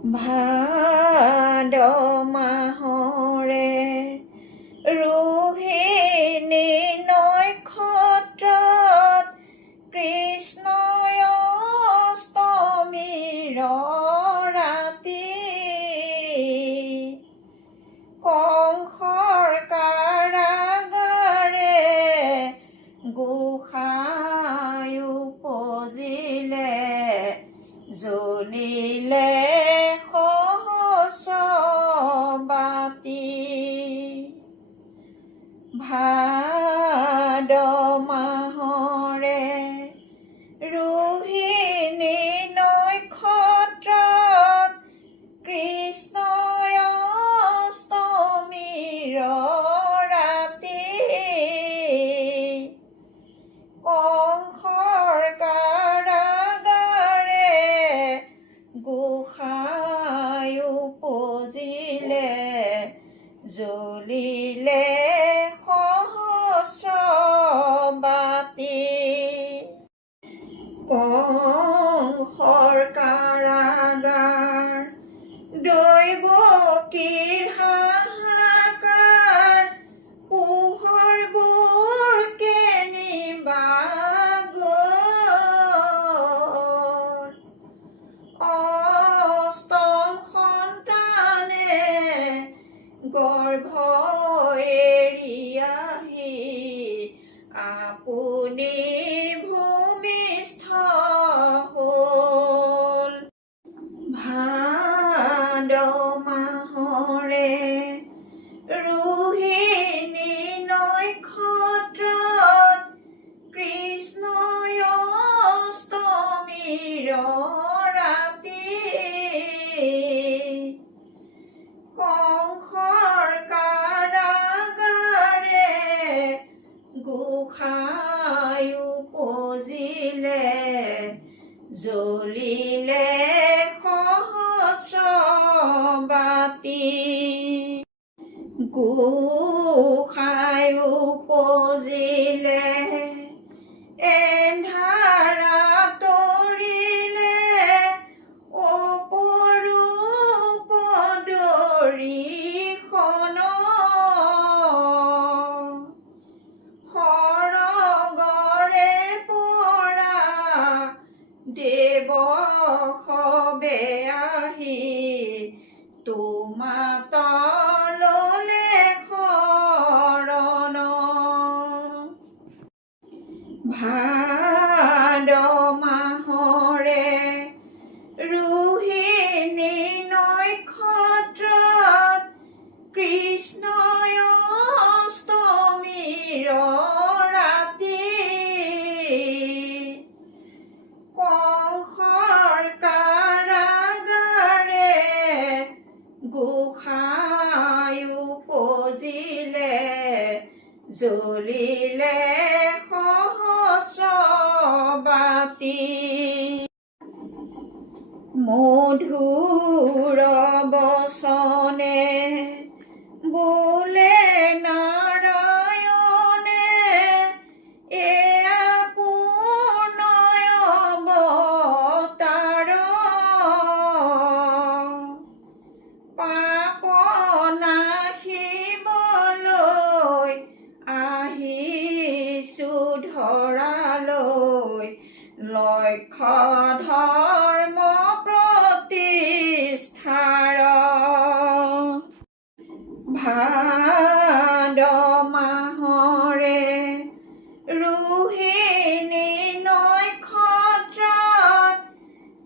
ভাদ মাহৰে ৰোহিণী নক্ষত্ৰত কৃষ্ণই অষ্টমীৰ ৰাতি কংসৰ কাৰাগাৰে গোসাঁই উপজিলে জ্বলিলে সহস্ৰবাতি। ভাদ মাহৰে ৰোহিণী নক্ষত্ৰত কৃষ্ণই অষ্টমীৰ ৰাতি কংসৰ কাৰাগাৰে গোসাঁই উপজিলে জ্বলিলে সহস্ৰবাতি। কংসৰ কাৰাগাৰ দৈৱকীৰ হাহাকাৰ পোহৰবোৰ কেনিবা গ'ল। অষ্টম সন্তানে গৰ্ভ এৰি আহি আপুনি ভূমিষ্ঠ হ'ল। ভাদ মাহৰে ৰোহিণী নক্ষত্ৰত কৃষ্ণই অষ্টমীৰ ৰাতি কংসৰ কাৰাগাৰে গোসাঁই উপজিলে জ্বলিলে সহস্ৰবাতি। গোসাঁই উপজিলে এন্ধাৰ আঁতৰিলে অপৰূপ দৰ্শন। সৰগৰে পৰা দেৱ সবে আহি তোমাত ল'লে শৰণ। ভাদ মাহৰে ৰোহিণী নক্ষত্ৰত কৃষ্ণই অষ্টমীৰ ৰাতি কংসৰ কাৰাগাৰে গোসাঁই উপজিলে জ্বলিলে সহস্ৰবাতি। মধুৰ বচনে বোলে নাৰায়ণে এয়া পূৰ্ণয় অৱতাৰ। পাপ নাশিবলৈ আহিছো ধৰালৈ লক্ষ্য ধৰ্ম প্ৰতিষ্ঠাৰ। ভাদ মাহৰে ৰোহিণী নক্ষত্ৰত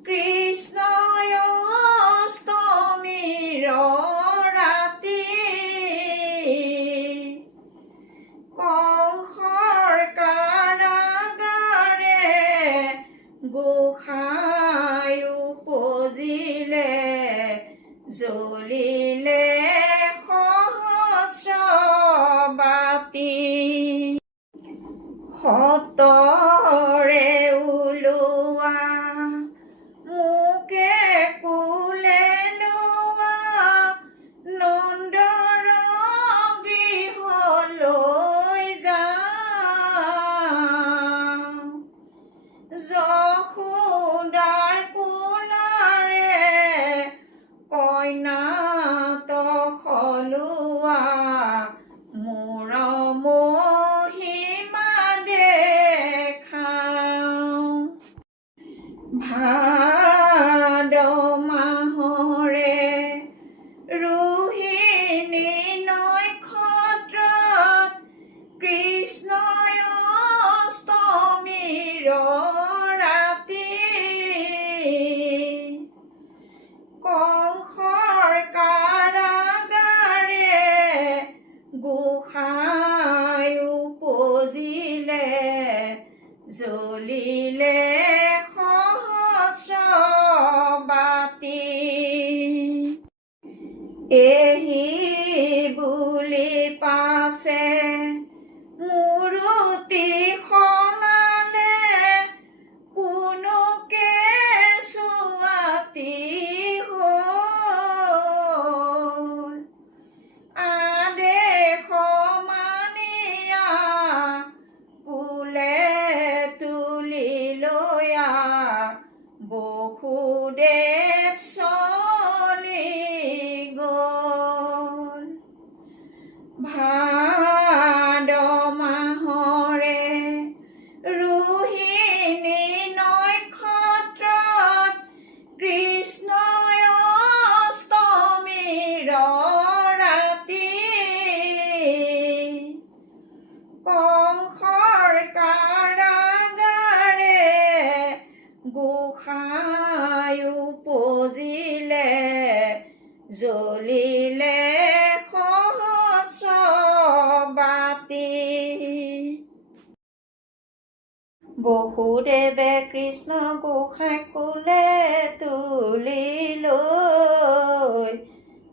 কৃষ্ণই অষ্টমীৰ ৰাতি কংসৰ কাৰাগাৰে গোসাঁই উপজিলে জ্বলিলে সহস্ৰবাতি। সতৰে ওলোৱা মোকে কোলে লোৱা নন্দৰ গৃহলৈ যাওঁ। যশোদাৰ কোলাৰে কইনা তখলুৱা মোৰ মহিমা দেখাওঁ ভাদ মাহৰে ৰোহিণী নক্ষত্ৰত কৃষ্ণই অষ্টমীৰ ৰাতি কংসৰ কাৰাগাৰে গোসাঁই উপজিলে জ্বলিলে সহস্ৰবাতি এহি বুলি পাছে মূৰ্তি সলালে কোনো কেঁচুৱাতি হ'ল আদেশ মানিয়া কুলে তুলি লয়া বসুদেৱ চলি গ'ল ভাদ মাহৰে ৰোহিণী নক্ষত্ৰত কৃষ্ণই অষ্টমীৰ ৰাতি কংসৰ কাৰাগাৰে গোসাঁই উপজিলে জ্বলিলে সহস্ৰবাতি বসুদেৱে কৃষ্ণ গোসাঁই কোলে তুলি লৈ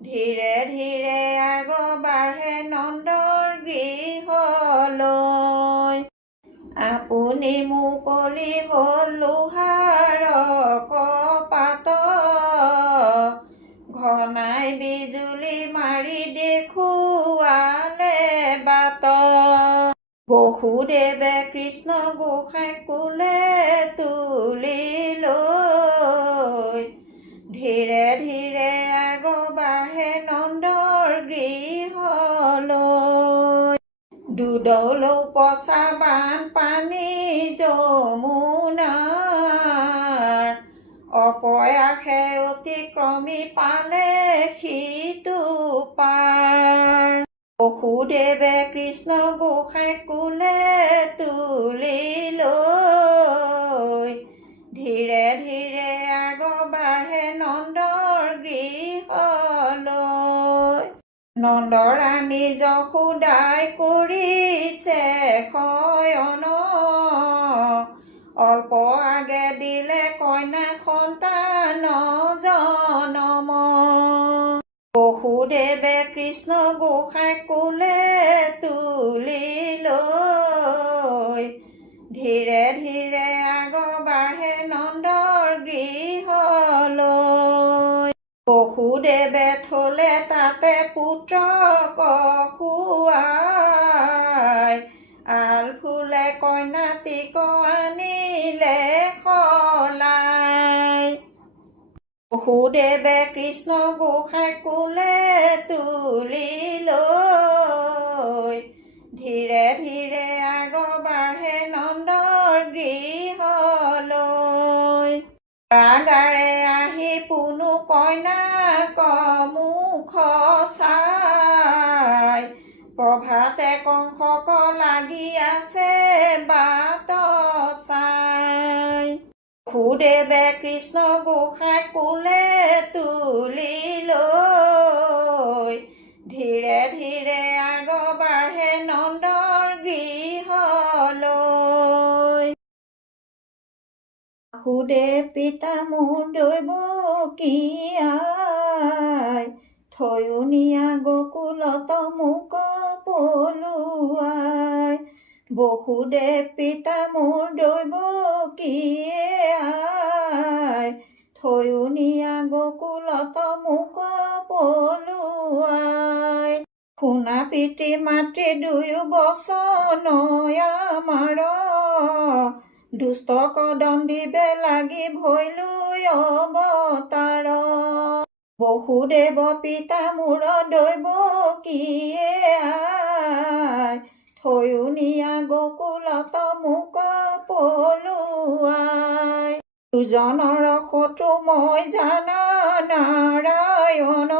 ধীৰে ধীৰে আগবাঢ়ে নন্দৰ গৃহলৈ আপুনি মুকলি হ'ল লোহাৰ কপাট ঘনাই বিজুলি মাৰি দেখুৱালে বাট বসুদেৱে কৃষ্ণ গোসাঁই কোলে তুলি লৈ ধীৰে ধীৰে আগবাঢ়ে নন্দৰ গৃহলৈ দুদৌল উপচা বানপানী যমুনাৰ অপয়াসে অতিক্ৰমি পালে সিটো পাৰ বসুদেৱে কৃষ্ণ গোসাঁই কোলে তুলি লৈ ধীৰে ধীৰে আগবাঢ়ে নন্দৰ গৃহলৈ নন্দৰাণী যশোদাই কৰিছে শয়ন অল্প আগে দিলে কন্যা সন্তান জনম বসুদেৱে কৃষ্ণ গোসাঁই কোলে তুলি লৈ ধীৰে ধীৰে আগবাঢ়ে নন্দৰ গৃহলৈ বসুদেৱে থলে তাতে পুত্ৰক শুৱাই আলফুলে কন্যাটিক আনিলে সলাই বসুদেৱে কৃষ্ণ গোসাঁই কোলে তুলি লৈ ধীৰে ধীৰে আগবাঢ়ে নন্দৰ গৃহলৈ কাৰাগাৰে আহি পুনু কন্যাক মুখ চাই প্ৰভাতে কংসক লাগি আছে বাট চাই বসুদেৱে কৃষ্ণ গোসাঁই কোলে তুলি লৈ ধীৰে ধীৰে আগবাঢ়ে নন্দৰ গৃহলৈ বসুদেৱ পিতা মোৰ দৈৱকীয়াই থৈও নিয়া গকুলত মোক পলুৱাই বসুদেৱ পিতা মোৰ দৈৱকীয়াই থৈও নিয়া গকুলত মোক পলুৱাই শুনা পিতৃ মাতৃ দুয়ো বচন আমাৰ দুষ্টক দণ্ডিবে লাগি ভৈলো অৱতাৰ বসুদেৱ পিতা মোৰ দৈৱ কিয়ে আই থৈও নিয়া গকুলত মোক পলুৱাই দুজনৰ শত্ৰু মই জানা নাৰায়ণ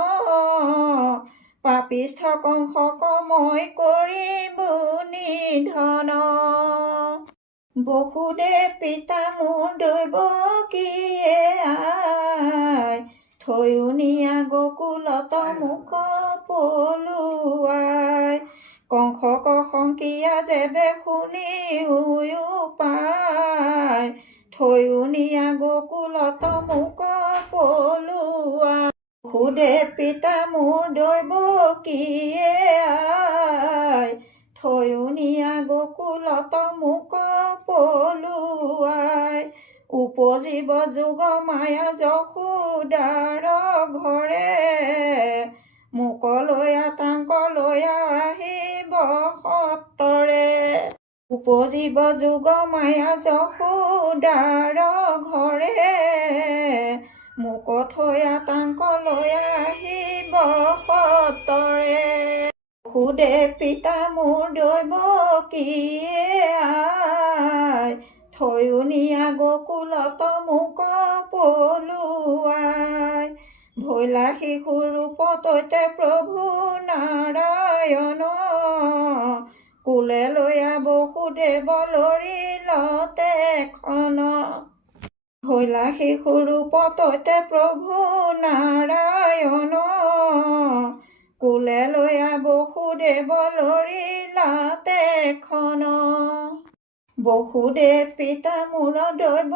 পাপিষ্ঠ কংসক মই কৰিম নিধন বসুদেৱ পিতা মোৰ দৈৱ কিয়ে আই থৈও নিয়া গকুলত মোক পলুৱাই কংসক শংকিয়া যেবে শুনি পাই থৈও নিয়া গকুলত মোক পলুৱাই বসুদেৱ পিতা মোৰ দৈৱ কিয়ে আই থৈও নিয়া গকুলত মোক পলুৱাই উপজীৱ যুগ মায়া যশোদাৰ ঘৰে মোকলৈ আতংকলৈ আহিব সত্তৰে উপজীৱ যুগ মায়া যশোদাৰ ঘৰে মোক থৈ আতংকলৈ আহিব সত্তৰে বসুদেৱ পিতা মোৰ দৈৱ কিয়ে আই থৈও নিয়া গকুলত মোক পলুৱাই ভৈলা শিশু ৰূপতৈতে প্ৰভু নাৰায়ণ কুলে লৈয়া বসুদেৱ লৰিলতে খন ভৈলা শিশু ৰূপতৈতে প্ৰভু নাৰায়ণ কুলে লৈয়া বসুদেৱ লৰিলাতে খন বসুদেৱ পিতা মোৰ দৈৱ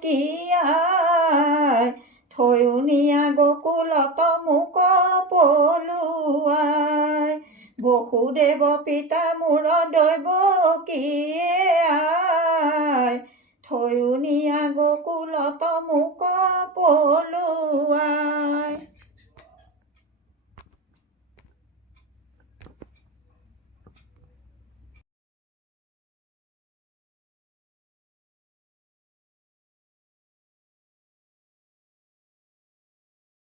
কিয়ে আই থৈও নিয়া গকুলত মোক পলুৱাই বসুদেৱ পিতা মোৰ দৈৱ কিয়ে